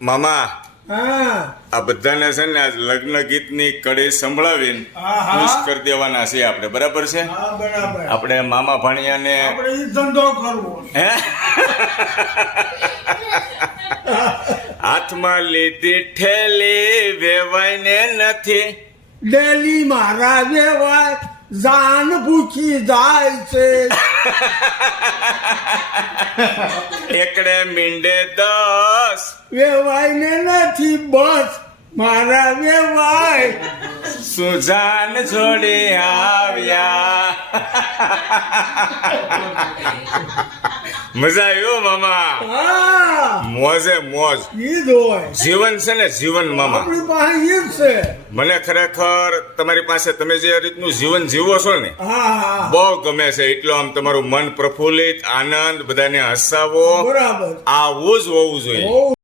મામા હા આ બધાને છે ને આજ લગ્ન ગીતની કડી સંભળાવીને ખુશ કરી દેવાના છે આપણે, બરાબર છે? હા બરાબર. આપણે મામા ભાણિયાને આપણે ઈ ધંધો કરવો. હે હાથમાં લીધી ઠેલી વેવાઈને નથી, ડેલી મારા વેવાય જાન ભૂખી જાય છે. એકડે મીંડે 10 વેવાય ને નથી બસ મારા વેવાય. સુજાન છોડી આવ્યા. મજા આવ્યો મામા, હા મોજે મોજ. ઈ જ હોય જીવન છે ને જીવન મામા. આપણી પાસે ઈ જ છે. મને ખરેખર તમારી પાસે તમે જે રીતનું જીવન જીવો છો ને હા હા બહુ ગમે છે. એટલો આમ તમારું મન પ્રફુલ્લિત, આનંદ, બધાને હસાવો, બરાબર. આવું જ હોવું જોઈએ. બહુ